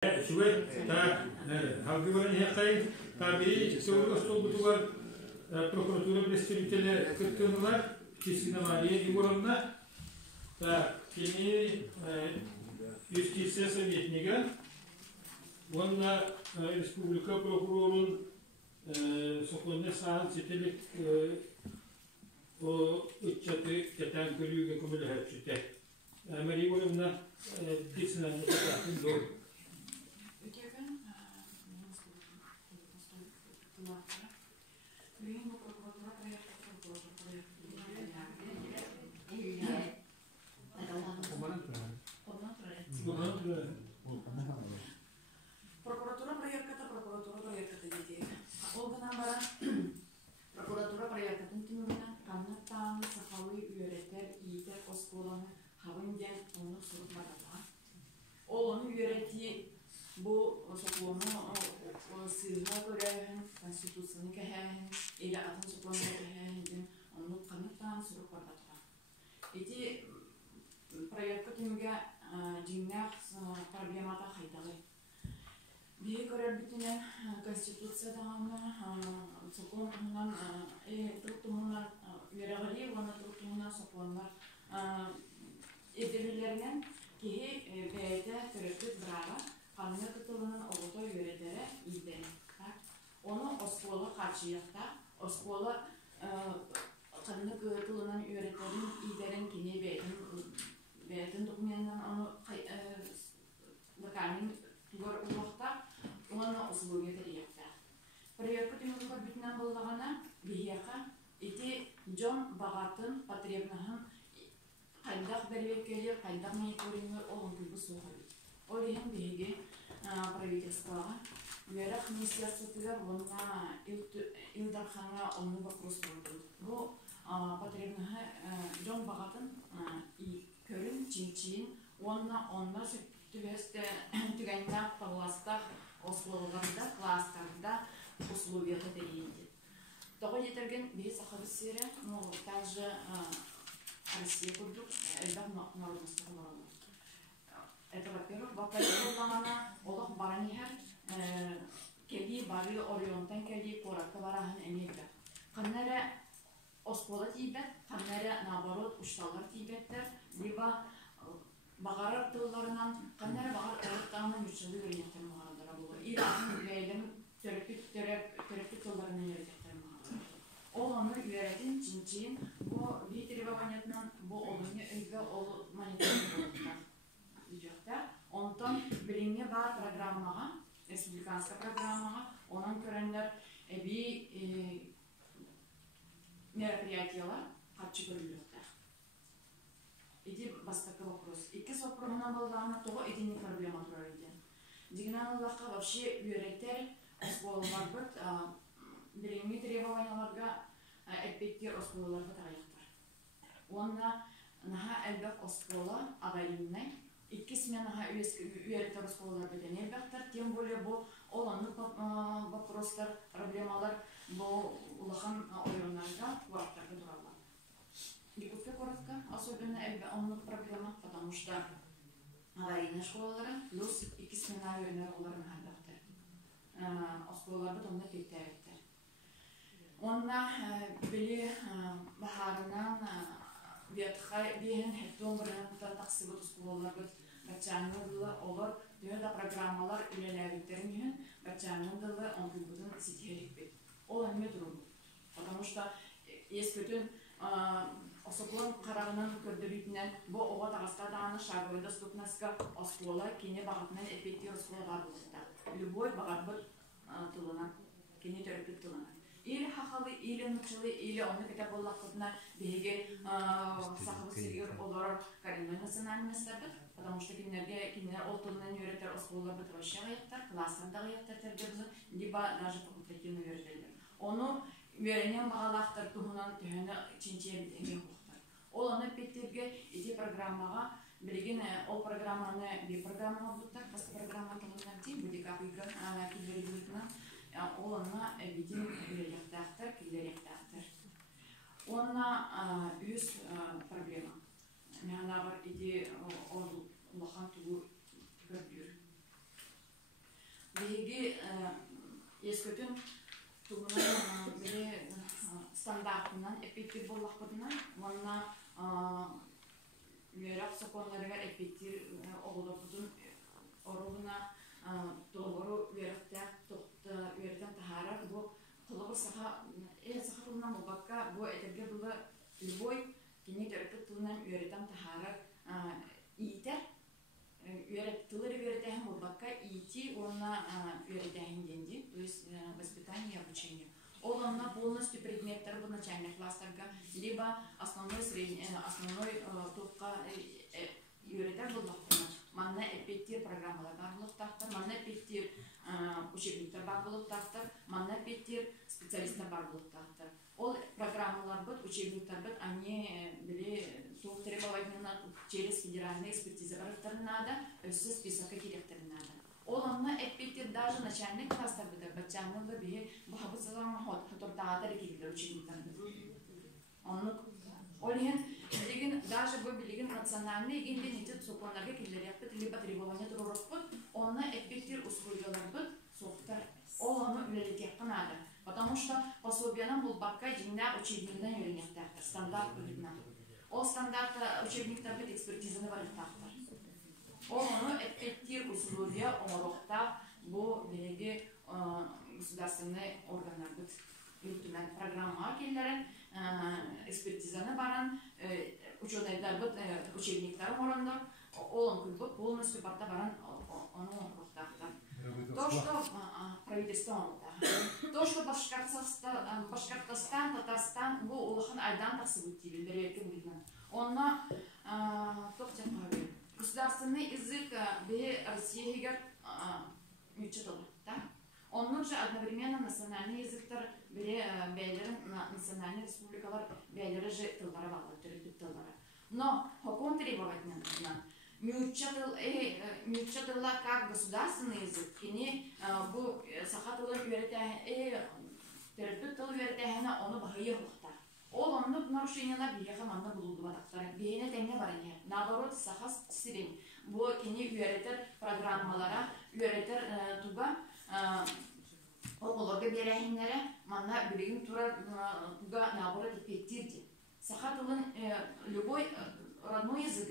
شوي تا هاوكي ولا هي قايد تابي سووا أسلوب بتوار بروكراتورة بالسبيتال كتنوار كيسنا مالية يقولنا تا كني юстиция советника вона республика прокурорун соконне саан сетелик о уччаты кетен көлүгө көмөлөчүтэ Мария Ивановна дисна нутатын дор Прокуратура проекта деди. Олгана бара прокуратура проектын тимурна канаттан сахави үйрөтер ийте осколаны хавынген оны суруп барата. Олону үйрөти бу соклону сыйга көрөһүн конституцияны кэһэн или атын соклону кэһэн оны канаттан суруп барата. Эти проектка тимге диннах проблемата хайдагы. Бие көрәбитенә конституциядагы законнан туктумунан верагали вана туктумунан сокланнар эдилерләрнән киһи бәйдә төрөтүп брава канны тутулунан огото йөрәдәре идән. Оны оскола карчыякта оскола канны тутулунан йөрәдәрен идәрен кине бәйдән документан аны локальный тугар улакта оны услуги терияқта. Проекты тимурга битнан боллагана бияка ити жон багатын потребнаһын кайдак бербеккелер кайдак мониторингер олон күлбү сугабы. Олиһин биге правительствога верах министерствотугар вонна илдарханга онны вопрос болды. Бу потребнаһы жон багатын и көрүн чинчин онна түбәсте түгәннәк паласта ослугында класстарда условия хәтеренде. Тогы җитәргән бие сахабысыра, но также Россия курдук, элбә народностар. Это во-первых, во-вторых, бана олох баранихар кеби бары ориентан кеби коракка бараһын эмига. Каннара оскола тибет, каннара наоборот ушталар тибеттер, либо багарар тылларынан каннара багар ырыктагынан үчүлү өрнөктөр мага болот. Иран лейлем төрөп тылларынан өрнөктөр мага. Ол аны үйрөтүн чинчин бу витребованиятынан бу олуну өйгө ол мониторинг болот. Жакта онтон билинге бар программага, республиканская программага, онун көрөндөр эби мероприятиялар катчы көрүлөт. Иди бастакы вопрос. Икки вопросынан болғаны тоғы едini проблема турар иде. Дигнан Аллахқа вообще үйреттер осколалар бұрт, біліңгі требованияларға әппеттер осколаларға тағаяқтар. Онна наға әлбәк оскола аварийный, иккісімен наға үйреттер осколалар бәден әлбәқтар, тем более бұл оланны вопростар, проблемалар бұл улахан ойынларға уақыттарға тұралар. Якутска коротко, особенно он проблема, потому что аварийная школа плюс и смена вернер уларны хадахтер. Осколалар потом на питтевиттер. Онна били бахарынан ветхай биен хеттон брен таксыбыт осколалар бит бачанылы олар дүйөда программалар үлеләбиттерин бачанылы он күбүтүн ситхерик бит. Ол эме туру. Потому что ескөтүн Осоклон карагынан көрдөрүтүнөн бу ого тагыста даганы шагырда ступнаска оскола кине багатынан эффектив оскола бар болот. Любой багат тылына кине төрөп тылына. Или хахалы, или нучылы, или оны кете боллакытына беге сахабы сиргер олар коренной национальностьтар, потому что кинер ол тылынан үйрөтөр осколалар бит вообще гаяктар, класстарда гаяктар тергебиз, либо даже факультативный үйрөтөлөр. Оны Веренен бағалақтар туғынан түйіні чинчен әген құқтар. Ол аны петтерге еде программаға білген ол программаны бе программаға бұлттар, басты программа тұғынан дейін бүдек ақиға келері бұлтынан ол аны беден үйрелектақтар, келеректақтар. Онына үз проблема. Мәна бар еде ұлақан тұғы көрдір. Биги ескөтүн тугунан бири стандартынан эпиттир боллакпытынан манна үйрөк соконларга эпиттир оголорбутун оругуна толгору үйрөктө токта үйрөтөн тахарар бу кылыбы саха саха тулунан болбакка бу этерге була любой кини төрөпүт тулунан үйрөтөн тахарар иитер тылыр үйрөтөһүн болбакка иити онна үйрөтөһүн денди, то есть воспитание и обучение. Ол онна полностью предметтер bu начальных класстарга либо основной топка үйрөтөр болбактыр. Манна эпиттир программалар бар болуптактыр, манна эпиттир учебниктер бар болуптактыр, манна эпиттир специалисттер бар болуптактыр. Ол программалар бут, учебниктер бут, они были требовательно через федеральные экспертизы барыктарынада, өссү списокка керектеринада. Ол онна эпиттир даже начальный класстар бут, бачанылы бии бахабысылан хотортаатар килдер учебниктер бут. Олеген деген даже бу билеген национальный идентитет соконларга килдереппит, либо требования туруруппут, онна эпиттир условиялар бут, соктар. Ол оны үлелетекканада. Потому что пособиянын булбакка жинда учебниктен үйрөнөктөр, стандарт бөлүнө. Ол стандарт учебниктерде экспертизаны барыктактыр. Ол оны эпиттир условия оңорокта бу белеги государственный органдар бут. Юртумен программа келлерин экспертизаны баран учётайдар бут учебниктер орындыр. Ол күлбүт полностью барта баран оны оңороктактыр. То, что правительство, то, что Башкортостан, Татарстан, бу улахан айдан тасыбыттили, береке билген. Онна государственный язык бе Россиягер учетылы, да? Onun же одновременно национальный языктар бере бәйлерин национальный республикалар бәйлери же тылдары баглы, төрөтүп тылдары. Но хокон требовательно мючатылла как государственный язык, кини бу сахатылы үйрөтөһүн төрөтүп тыл үйрөтөһүн оны багыя хукта. Ол онны нарушениялар бияга манна булду батактар. Бейне теңе бар эне. Наоборот, сахас сирин. Бу кини үйрөтөр программалара, үйрөтөр туга околорга берәһиннәре манна билигин тура туга наоборот эффективди. Сахатылын любой родной язык,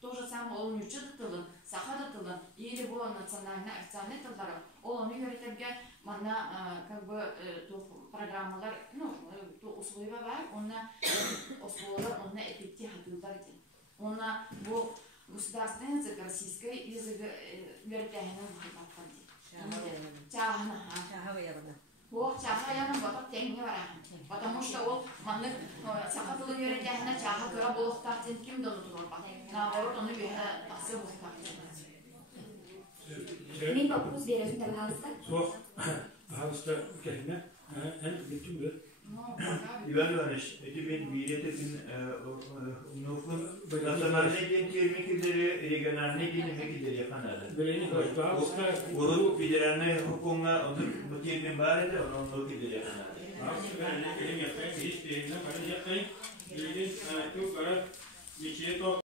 то же самое он учит тылын, сахата тылын, или бу национальный официальный тылдары, он үйрөтөргө манна как бы программалар, ну, то условия бар, онна условия, онна эффектив хатылдар экен. Онна бу государственный язык, российский язык үйрөтөһүн хататтан ди. Чахана. О, чахаяның батып теңге бара. Потому что ол манны сахатылы үйрөтөһүн чаха кыра болуктактын ким дону турба. Наоборот, оны беһе таксы болуктактын. Мен вопрос берем, пожалуйста. Sok, hasta kelime, en bütün bir. Ivanovich, eğitimin bilyetin nufun nasyonalne gençlerimikileri regionalne gençlerimikileri yapanlar. Böyle hasta. Grup federalne hukuma onun mutluğun bari de onun mutluğu yapanlar. Ben ne kelime yapayım, hiç değilim. Ben yapayım. Bildiğin çok kadar bir şey to